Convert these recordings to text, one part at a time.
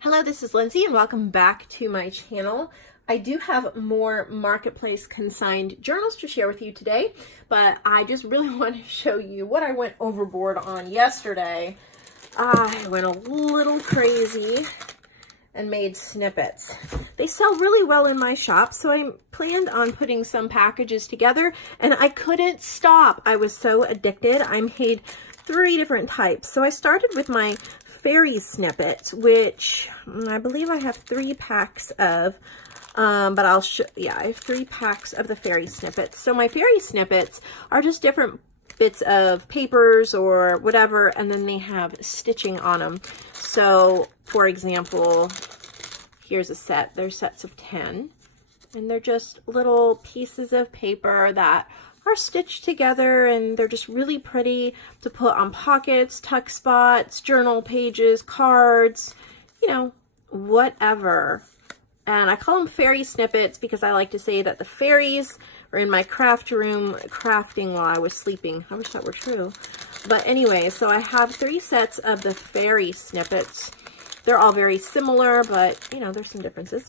Hello, this is Lindsay and welcome back to my channel. I do have more marketplace consigned journals to share with you today, but I just really want to show you what I went overboard on yesterday. I went a little crazy and made snippets. They sell really well in my shop, so I planned on putting some packages together and I couldn't stop. I was so addicted. I made 3 different types. So I started with my fairy snippets, which I believe I have 3 packs of, but I'll show, yeah, I have 3 packs of the fairy snippets. So my fairy snippets are just different bits of papers or whatever, and then they have stitching on them. So for example, here's a set. There's sets of 10, and they're just little pieces of paper that are stitched together, and they're just really pretty to put on pockets, tuck spots, journal pages, cards, you know, whatever. And I call them fairy snippets because I like to say that the fairies were in my craft room crafting while I was sleeping. I wish that were true. But anyway, so I have 3 sets of the fairy snippets. They're all very similar, but you know, there's some differences.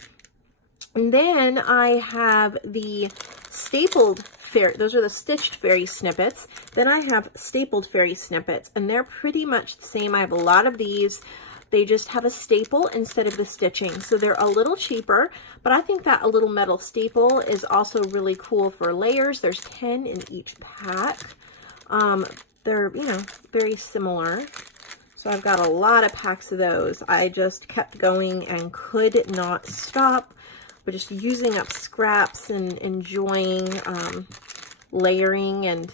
And then I have the stapled fairy, those are the stitched fairy snippets. Then I have stapled fairy snippets, and they're pretty much the same. I have a lot of these. They just have a staple instead of the stitching. So they're a little cheaper, but I think that a little metal staple is also really cool for layers. There's 10 in each pack. They're, you know, very similar. So I've got a lot of packs of those. I just kept going and could not stop. But just using up scraps and enjoying layering and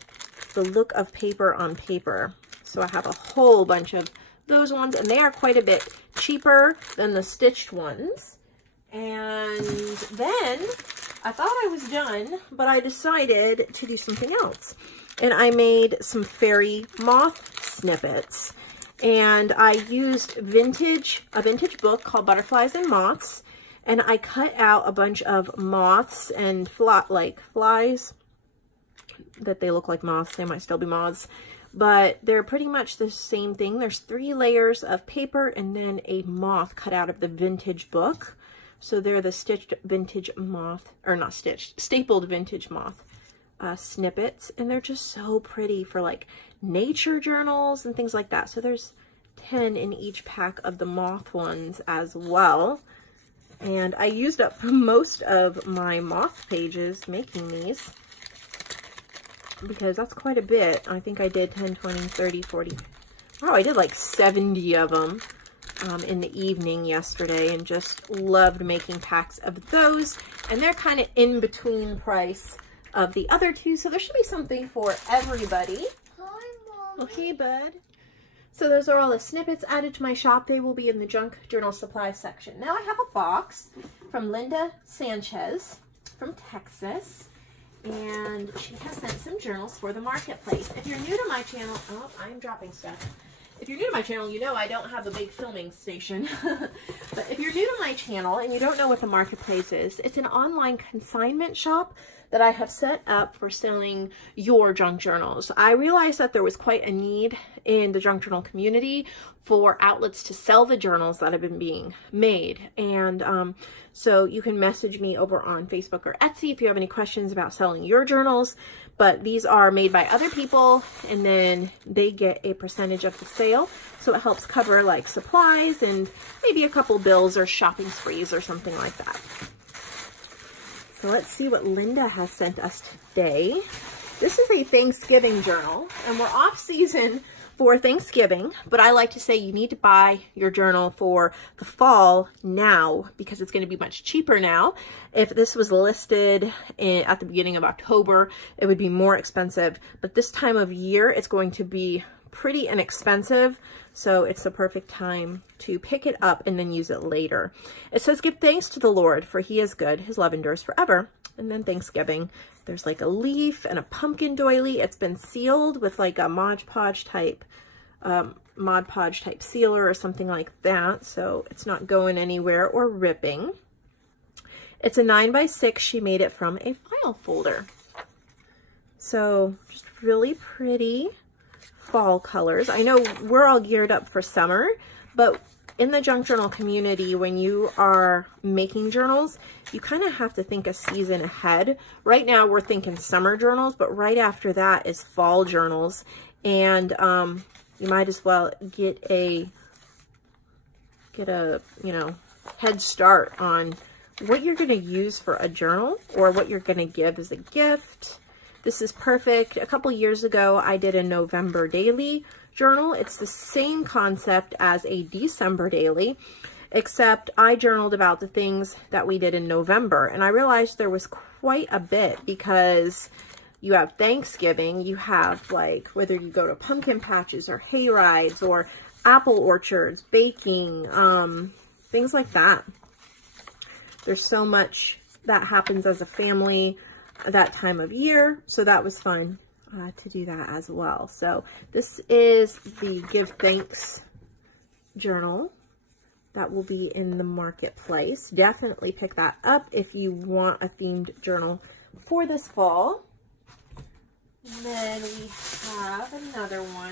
the look of paper on paper. So I have a whole bunch of those ones, and they are quite a bit cheaper than the stitched ones. And then I thought I was done, but I decided to do something else. And I made some fairy moth snippets. And I used a vintage book called Butterflies and Moths. And I cut out a bunch of moths and flies that they look like moths. They might still be moths, but they're pretty much the same thing. There's 3 layers of paper and then a moth cut out of the vintage book. So they're the stitched vintage moth, or not stitched, stapled vintage moth snippets. And they're just so pretty for like nature journals and things like that. So there's 10 in each pack of the moth ones as well. And I used up most of my moth pages making these because that's quite a bit. I think I did 10, 20, 30, 40. Wow, I did like 70 of them in the evening yesterday, and just loved making packs of those. And they're kind of in between price of the other 2, so there should be something for everybody. Hi, Mom. Oh, hey, bud. So those are all the snippets added to my shop. They will be in the junk journal supply section. Now I have a box from Linda Sanchez from Texas, and she has sent some journals for the marketplace. If you're new to my channel, oh, I'm dropping stuff. If you're new to my channel, you know I don't have a big filming station. But if you're new to my channel and you don't know what the marketplace is, it's an online consignment shop that I have set up for selling your junk journals. I realized that there was quite a need in the junk journal community for outlets to sell the journals that have been being made. And so you can message me over on Facebook or Etsy if you have any questions about selling your journals. But these are made by other people, and then they get a percentage of the sale. So it helps cover like supplies and maybe a couple bills or shopping sprees or something like that. So let's see what Linda has sent us today. This is a Thanksgiving journal, and we're off season for Thanksgiving, but I like to say you need to buy your journal for the fall now because it's going to be much cheaper now. If this was listed at the beginning of October, it would be more expensive, but this time of year it's going to be pretty inexpensive, so it's the perfect time to pick it up and then use it later. It says, "Give thanks to the Lord, for he is good. His love endures forever." And then Thanksgiving, there's like a leaf and a pumpkin doily. It's been sealed with like a Mod Podge type sealer or something like that, so it's not going anywhere or ripping. It's a 9x6. She made it from a file folder. So just really pretty fall colors. I know we're all geared up for summer, but in the junk journal community, when you are making journals, you kind of have to think a season ahead. Right now we're thinking summer journals, but right after that is fall journals. And you might as well get a, you know, head start on what you're going to use for a journal or what you're going to give as a gift. This is perfect. A couple years ago, I did a November daily journal. It's the same concept as a December daily, except I journaled about the things that we did in November. And I realized there was quite a bit because you have Thanksgiving, you have like whether you go to pumpkin patches or hay rides or apple orchards, baking, things like that. There's so much that happens as a family that time of year. So that was fun to do that as well. So this is the Give Thanks journal that will be in the marketplace. Definitely pick that up if you want a themed journal for this fall. And then we have another one.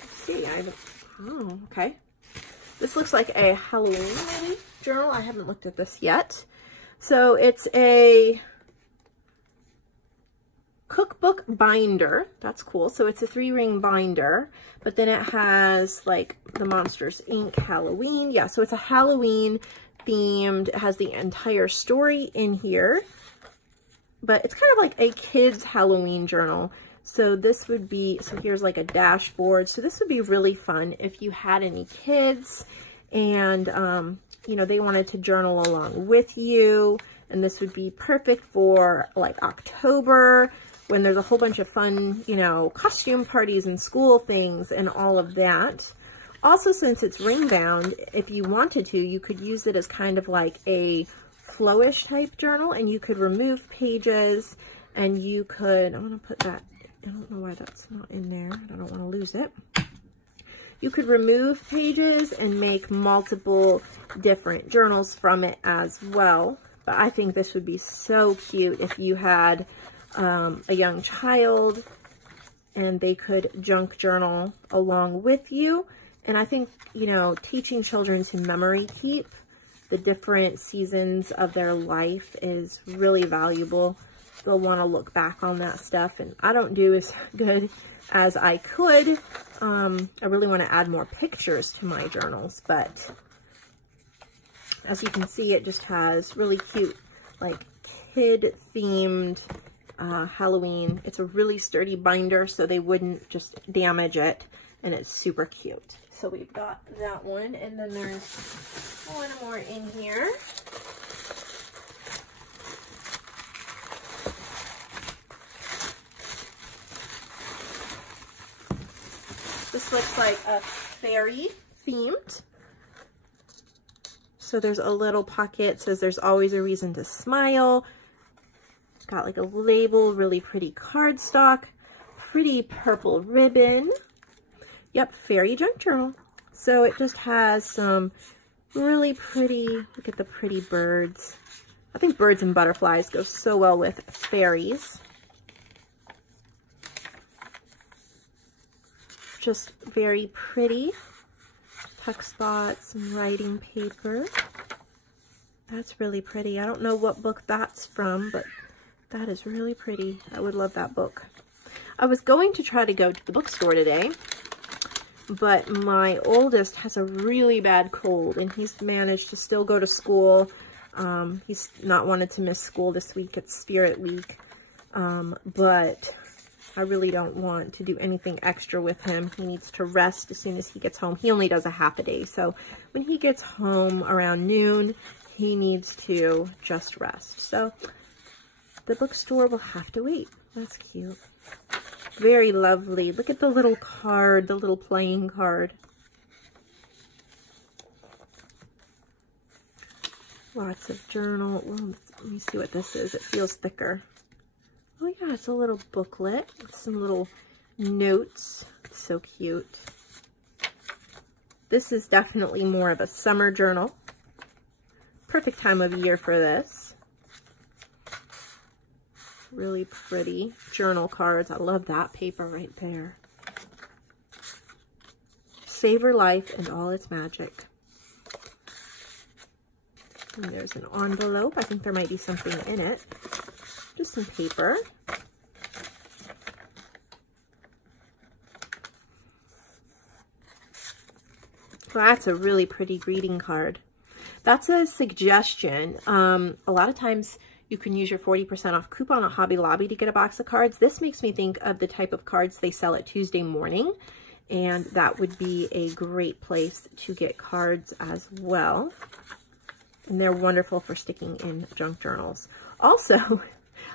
Let's see, oh, okay. This looks like a Halloween maybe journal. I haven't looked at this yet. So it's a cookbook binder. That's cool. So it's a 3-ring binder, but then it has like the Monsters Inc. Halloween. Yeah, so it's a Halloween themed. It has the entire story in here, but it's kind of like a kid's Halloween journal. So this would be, so here's like a dashboard. So this would be really fun if you had any kids and, you know, they wanted to journal along with you. And this would be perfect for like October when there's a whole bunch of fun, you know, costume parties and school things and all of that. Also, since it's ring bound, if you wanted to, you could use it as kind of like a flowish type journal, and you could remove pages and you could, I'm going to put that, I don't know why that's not in there. I don't want to lose it. You could remove pages and make multiple different journals from it as well. But I think this would be so cute if you had a young child and they could junk journal along with you. And I think, you know, teaching children to memory keep the different seasons of their life is really valuable. They'll want to look back on that stuff, and I don't do as good as I could. I really want to add more pictures to my journals, but as you can see, it just has really cute, like kid-themed Halloween. It's a really sturdy binder, so they wouldn't just damage it, and it's super cute. So we've got that one, and then there's one more in here. This looks like a fairy themed. So there's a little pocket, says there's always a reason to smile. It's got like a label, really pretty cardstock, pretty purple ribbon. Yep, fairy junk journal. So it just has some really pretty, look at the pretty birds. I think birds and butterflies go so well with fairies. Just very pretty. Tuck spots and writing paper. That's really pretty. I don't know what book that's from, but that is really pretty. I would love that book. I was going to try to go to the bookstore today, but my oldest has a really bad cold and he's managed to still go to school. He's not wanted to miss school this week. It's Spirit Week, but I really don't want to do anything extra with him. He needs to rest as soon as he gets home. He only does a half a day, so when he gets home around noon, he needs to just rest. So the bookstore will have to wait. That's cute. Very lovely. Look at the little card, the little playing card. Lots of journal. Well, let me see what this is. It feels thicker. Oh yeah, it's a little booklet with some little notes. It's so cute. This is definitely more of a summer journal. Perfect time of year for this. Really pretty journal cards. I love that paper right there. Savor life and all its magic. And there's an envelope. I think there might be something in it. Just some paper. That's a really pretty greeting card. That's a suggestion. A lot of times you can use your 40% off coupon at Hobby Lobby to get a box of cards. This makes me think of the type of cards they sell at Tuesday Morning, and that would be a great place to get cards as well. And they're wonderful for sticking in junk journals. Also,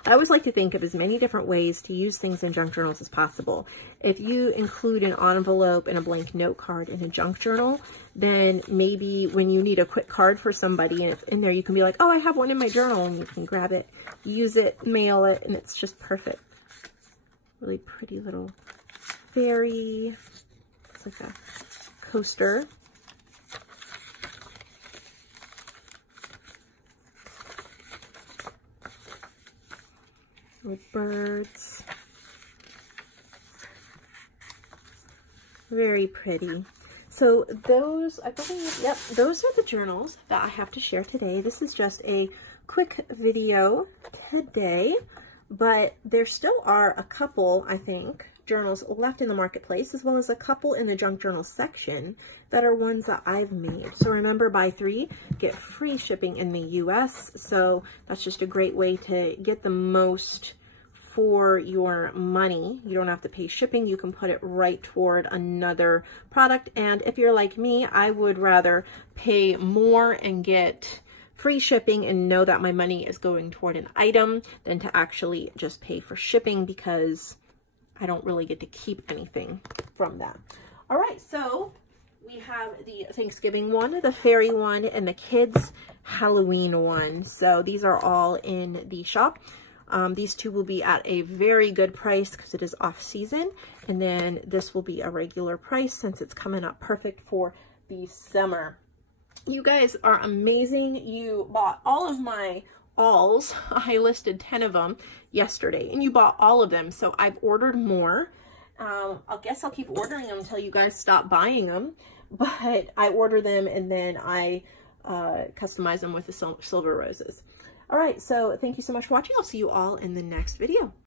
I always like to think of as many different ways to use things in junk journals as possible. If you include an envelope and a blank note card in a junk journal, then maybe when you need a quick card for somebody, and it's in there, you can be like, oh, I have one in my journal, and you can grab it, use it, mail it, and it's just perfect. Really pretty little fairy. It's like a coaster. With birds. Very pretty. So those, I believe, yep, those are the journals that I have to share today. This is just a quick video today, but there still are a couple, I think, journals left in the marketplace, as well as a couple in the junk journal section that are ones that I've made. So remember, buy 3, get free shipping in the US. So that's just a great way to get the most for your money. You don't have to pay shipping. You can put it right toward another product. And if you're like me, I would rather pay more and get free shipping and know that my money is going toward an item than to actually just pay for shipping, because I don't really get to keep anything from that. All right, so we have the Thanksgiving one, the fairy one, and the kids Halloween one. So these are all in the shop. These two will be at a very good price because it is off season. And then this will be a regular price since it's coming up perfect for the summer. You guys are amazing. You bought all of my alls. I listed 10 of them yesterday, and you bought all of them. So I've ordered more. I guess I'll keep ordering them until you guys stop buying them. But I order them and then I customize them with the silver roses. All right, so thank you so much for watching. I'll see you all in the next video.